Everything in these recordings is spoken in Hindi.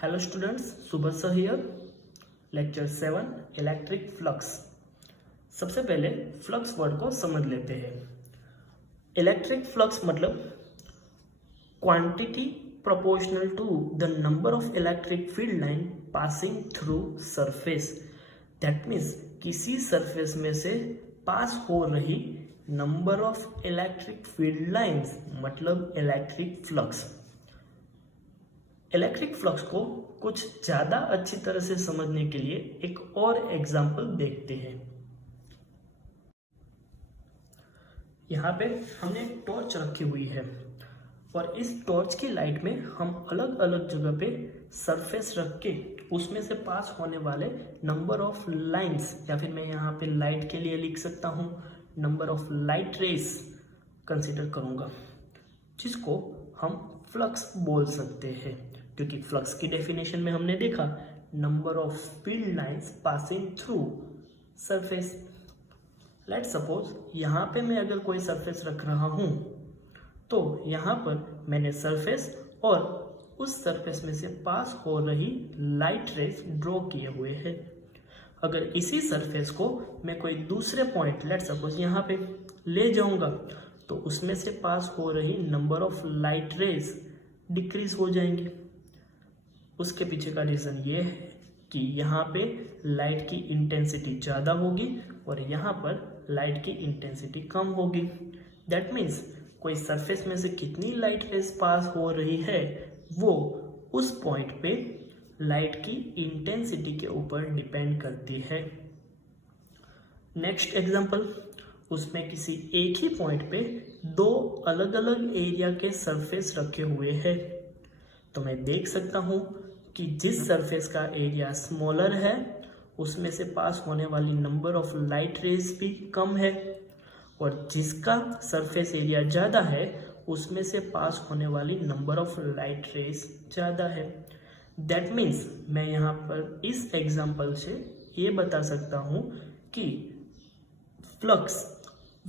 हेलो स्टूडेंट्स, सुबह हियर। Lecture 7 electric flux. सबसे पहले फ्लक्स वर्ड को समझ लेते हैं। इलेक्ट्रिक फ्लक्स मतलब quantity proportional to the number of electric field line passing through surface. That means किसी सरफेस में से पास हो रही number of electric field lines मतलब इलेक्ट्रिक फ्लक्स। इलेक्ट्रिक फ्लक्स को कुछ ज़्यादा अच्छी तरह से समझने के लिए एक और एग्जाम्पल देखते हैं। यहाँ पे हमने एक टॉर्च रखी हुई है और इस टॉर्च की लाइट में हम अलग अलग जगह पे सरफेस रख के उसमें से पास होने वाले नंबर ऑफ लाइंस, या फिर मैं यहाँ पे लाइट के लिए लिख सकता हूँ number of light rays consider करूँगा, जिसको हम फ्लक्स बोल सकते हैं। क्योंकि फ्लक्स की डेफिनेशन में हमने देखा number of field lines passing through surface. Let suppose यहाँ पे मैं अगर कोई सरफेस रख रहा हूँ तो यहाँ पर मैंने सरफेस और उस सरफेस में से पास हो रही लाइट रेस ड्रॉ किए हुए हैं। अगर इसी सरफेस को मैं कोई दूसरे पॉइंट लेट सपोज यहाँ पे ले जाऊँगा तो उसमें से पास हो रही number of light rays decrease हो जाएंगी। उसके पीछे का रीज़न ये है कि यहाँ पे लाइट की इंटेंसिटी ज़्यादा होगी और यहाँ पर लाइट की इंटेंसिटी कम होगी। दैट मीन्स कोई सरफेस में से कितनी लाइट रेस पास हो रही है वो उस पॉइंट पे लाइट की इंटेंसिटी के ऊपर डिपेंड करती है। नेक्स्ट एग्जांपल, उसमें किसी एक ही पॉइंट पे दो अलग अलग एरिया के सरफेस रखे हुए हैं। तो मैं देख सकता हूँ कि जिस सरफेस का एरिया स्मॉलर है उसमें से पास होने वाली नंबर ऑफ लाइट रेज भी कम है, और जिसका सरफेस एरिया ज़्यादा है उसमें से पास होने वाली नंबर ऑफ लाइट रेज ज़्यादा है। दैट मीन्स मैं यहाँ पर इस एग्जांपल से ये बता सकता हूँ कि फ्लक्स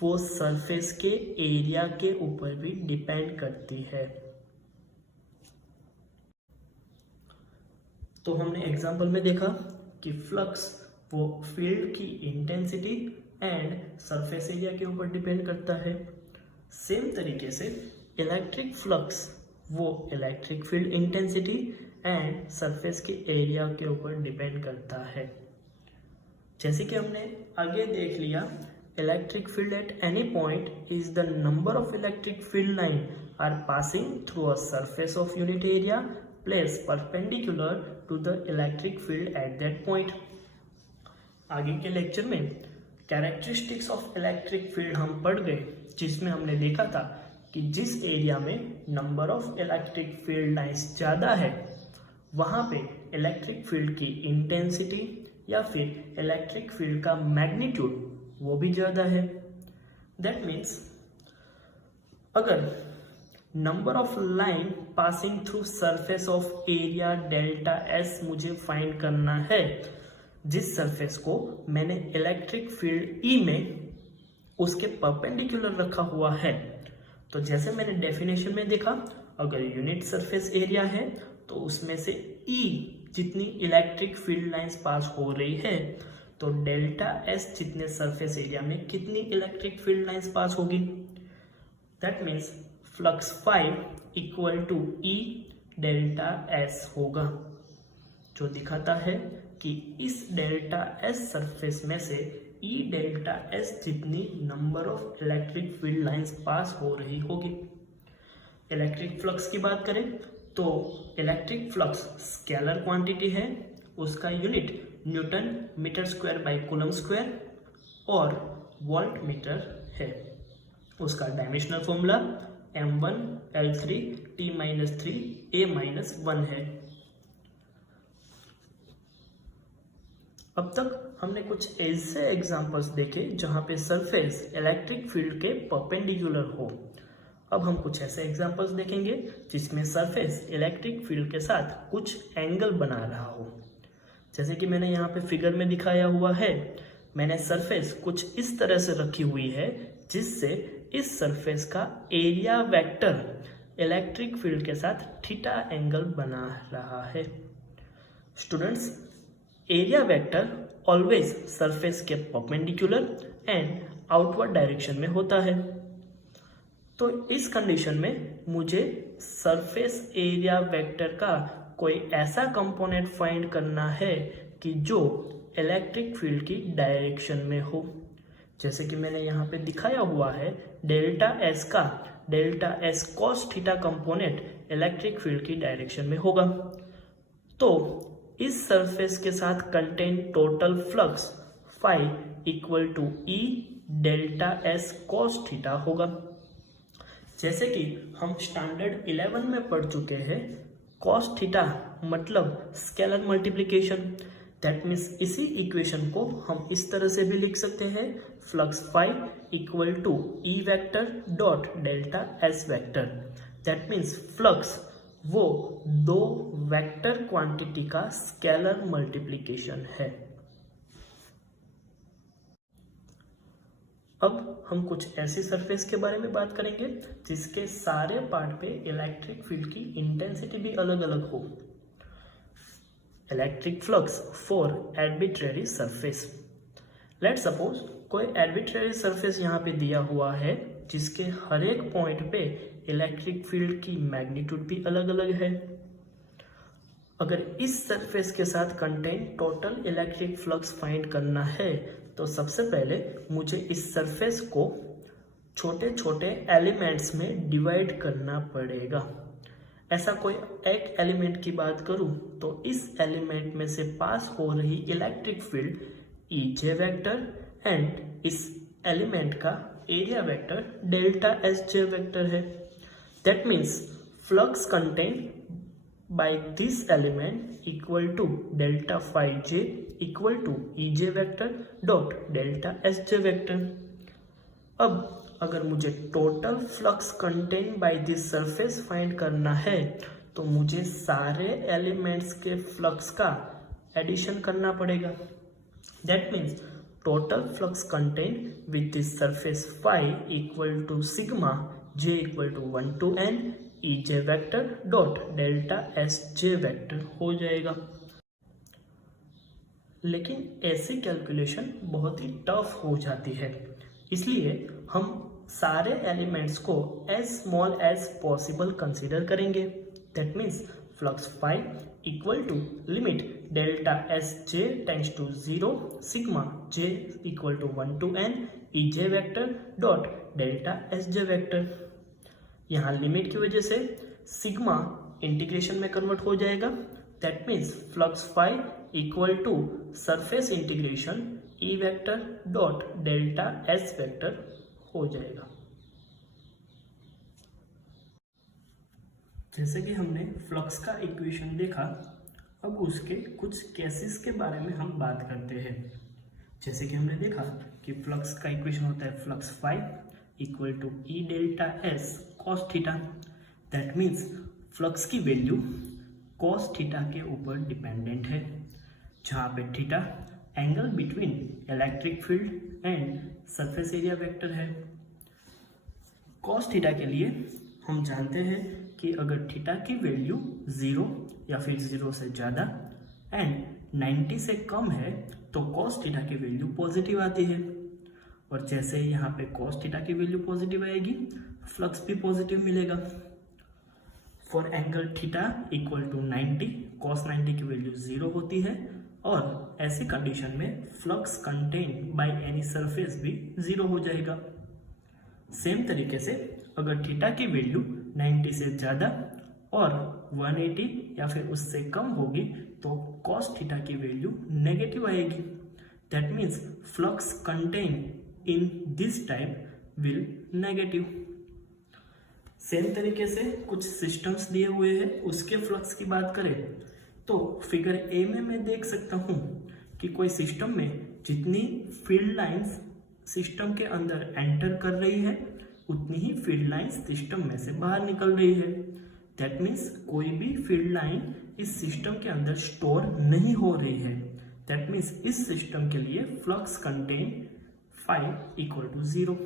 वो सरफेस के एरिया के ऊपर भी डिपेंड करती है। तो हमने एग्जाम्पल में देखा कि फ्लक्स वो फील्ड की इंटेंसिटी एंड सरफेस एरिया के ऊपर डिपेंड करता है। सेम तरीके से इलेक्ट्रिक फ्लक्स वो electric field intensity and surface के एरिया के ऊपर डिपेंड करता है। जैसे कि हमने आगे देख लिया, electric field at any point is the number of electric field line are passing through a surface of unit area place perpendicular to the electric field at that point. आगे के लेक्चर में कैरेक्टरिस्टिक्स ऑफ इलेक्ट्रिक फील्ड हम पढ़ गए, जिसमें हमने देखा था कि जिस एरिया में number of electric field lines ज़्यादा है वहाँ पे इलेक्ट्रिक फील्ड की इंटेंसिटी या फिर इलेक्ट्रिक फील्ड का मैग्नीट्यूड वो भी ज़्यादा है। दैट मीन्स अगर number of line passing through surface of area delta S मुझे फाइंड करना है, जिस सरफेस को मैंने इलेक्ट्रिक फील्ड ई में उसके परपेंडिकुलर रखा हुआ है, तो जैसे मैंने डेफिनेशन में देखा अगर यूनिट सरफेस एरिया है तो उसमें से ई जितनी इलेक्ट्रिक फील्ड लाइंस पास हो रही है तो डेल्टा एस जितने सरफेस एरिया में कितनी इलेक्ट्रिक फील्ड लाइंस पास होगी। That means flux 5 equal to E delta S होगा, जो दिखाता है कि इस डेल्टा एस सरफेस में से ई डेल्टा एस जितनी number of electric field lines पास हो रही होगी। इलेक्ट्रिक फ्लक्स की बात करें तो इलेक्ट्रिक फ्लक्स स्केलर क्वांटिटी है, उसका unit newton metre square by coulomb square और वोल्ट मीटर है। उसका dimensional formula m1 l3 t-3 a-1 है। अब तक हमने कुछ ऐसे एग्जांपल्स देखे जहां पे सरफेस इलेक्ट्रिक फील्ड के परपेंडिकुलर हो। अब हम कुछ ऐसे एग्जांपल्स देखेंगे जिसमें सरफेस इलेक्ट्रिक फील्ड के साथ कुछ एंगल बना रहा हो। जैसे कि मैंने यहाँ पे फिगर में दिखाया हुआ है, मैंने सरफेस कुछ इस तरह से रखी हुई है जिससे इस सरफेस का एरिया वेक्टर इलेक्ट्रिक फील्ड के साथ थीटा एंगल बना रहा है। Students, area vector always surface के परपेंडिकुलर एंड आउटवर्ड डायरेक्शन में होता है। तो इस कंडीशन में मुझे सरफेस एरिया वेक्टर का कोई ऐसा कंपोनेंट फाइंड करना है कि जो इलेक्ट्रिक फील्ड की डायरेक्शन में हो। जैसे कि मैंने यहाँ पे दिखाया हुआ है, डेल्टा एस का delta S cos theta component electric field की डायरेक्शन में होगा। तो इस सरफेस के साथ contain total flux phi equal to E delta S cos theta होगा। जैसे कि हम स्टैंडर्ड 11 में पढ़ चुके हैं, कॉस थीटा मतलब स्केलर मल्टीप्लिकेशन। दैट मीन्स इसी इक्वेशन को हम इस तरह से भी लिख सकते हैं, flux phi equal to E vector dot delta S vector. That means flux वो दो वेक्टर क्वांटिटी का स्केलर मल्टीप्लिकेशन है। अब हम कुछ ऐसी सरफेस के बारे में बात करेंगे जिसके सारे पार्ट पे इलेक्ट्रिक फील्ड की इंटेंसिटी भी अलग अलग हो। Electric flux for arbitrary surface. Let suppose कोई आर्बिट्रेरी सरफेस यहाँ पे दिया हुआ है जिसके हर एक पॉइंट पे इलेक्ट्रिक फील्ड की मैग्नीट्यूड भी अलग अलग है। अगर इस सरफेस के साथ contain total electric flux find करना है तो सबसे पहले मुझे इस सरफेस को छोटे छोटे एलिमेंट्स में डिवाइड करना पड़ेगा। ऐसा कोई एक एलिमेंट की बात करूं तो इस एलिमेंट में से पास हो रही electric field E J vector and इस एलिमेंट का area vector delta S J vector है। That means flux contain by this element equal to delta phi j equal to ej vector dot delta sj vector। अब अगर मुझे total flux contain by this surface find करना है तो मुझे सारे एलिमेंट्स के फ्लक्स का एडिशन करना पड़ेगा। That means total flux contain with this surface phi equal to sigma j equal to 1 to n E J vector dot delta S J vector हो जाएगा। लेकिन ऐसी कैलकुलेशन बहुत ही टफ हो जाती है, इसलिए हम सारे एलिमेंट्स को as small as possible consider करेंगे। That means flux phi equal to limit delta S J tends to 0 sigma J equal to 1 to n E J vector dot delta S J vector. यहाँ लिमिट की वजह से सिग्मा इंटीग्रेशन में कन्वर्ट हो जाएगा। That means flux phi equal to surface integration E vector dot delta S vector हो जाएगा। जैसे कि हमने फ्लक्स का इक्वेशन देखा, अब उसके कुछ केसेस के बारे में हम बात करते हैं। जैसे कि हमने देखा कि फ्लक्स का इक्वेशन होता है flux phi equal to E delta S cos theta. That means flux की वैल्यू कॉस थीटा के ऊपर डिपेंडेंट है, जहाँ पे theta angle between electric field and surface area vector है। कॉस थीटा के लिए हम जानते हैं कि अगर थीटा की वैल्यू 0 या फिर 0 से ज़्यादा एंड 90 से कम है तो कॉस थीटा की वैल्यू पॉजिटिव आती है। और जैसे यहाँ पे कॉस थीटा की वैल्यू पॉजिटिव आएगी, फ्लक्स भी पॉजिटिव मिलेगा। For angle theta equal to 90, cos 90 की वैल्यू 0 होती है और ऐसी कंडीशन में flux contain by any surface भी 0 हो जाएगा। सेम तरीके से अगर थीटा की वैल्यू 90 से ज़्यादा और 180 या फिर उससे कम होगी तो कॉस थीटा की वैल्यू नेगेटिव आएगी। That means flux contain in this type will negative. Same तरीके से कुछ सिस्टम्स दिए हुए हैं, उसके फ्लक्स की बात करें तो फिगर ए में मैं देख सकता हूँ कि कोई सिस्टम में जितनी फील्ड लाइंस सिस्टम के अंदर एंटर कर रही है उतनी ही फील्ड लाइंस सिस्टम में से बाहर निकल रही है। दैट मीन्स कोई भी फील्ड लाइन इस सिस्टम के अंदर स्टोर नहीं हो रही है। दैट मीन्स इस सिस्टम के लिए flux contain phi equal to 0।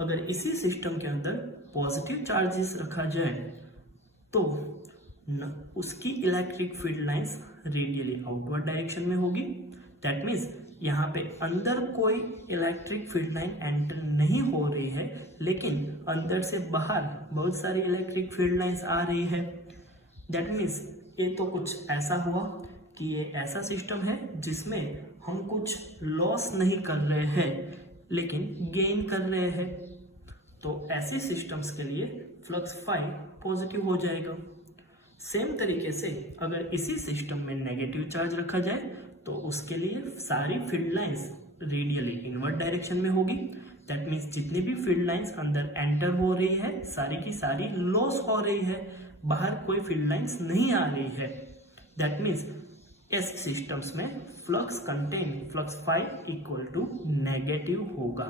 अगर इसी सिस्टम के अंदर पॉजिटिव चार्जेस रखा जाए तो उसकी electric field lines radially outward direction में होगी। दैट मीन्स यहाँ पे अंदर कोई इलेक्ट्रिक फील्ड लाइन एंटर नहीं हो रही है, लेकिन अंदर से बाहर बहुत सारी इलेक्ट्रिक फील्ड लाइंस आ रही है। दैट मीन्स ये तो कुछ ऐसा हुआ कि ये ऐसा सिस्टम है जिसमें हम कुछ लॉस नहीं कर रहे हैं लेकिन गेन कर रहे हैं। तो ऐसे सिस्टम्स के लिए फ्लक्स फाई पॉजिटिव हो जाएगा। सेम तरीके से अगर इसी सिस्टम में नेगेटिव चार्ज रखा जाए तो उसके लिए सारी field lines radially invert direction में होगी। दैट मीन्स जितनी भी फील्ड लाइंस अंदर एंटर हो रही है सारी की सारी लॉस हो रही है, बाहर कोई फील्ड लाइंस नहीं आ रही है। दैट मीन्स ऐसे सिस्टम्स में flux contain flux phi equal to negative होगा।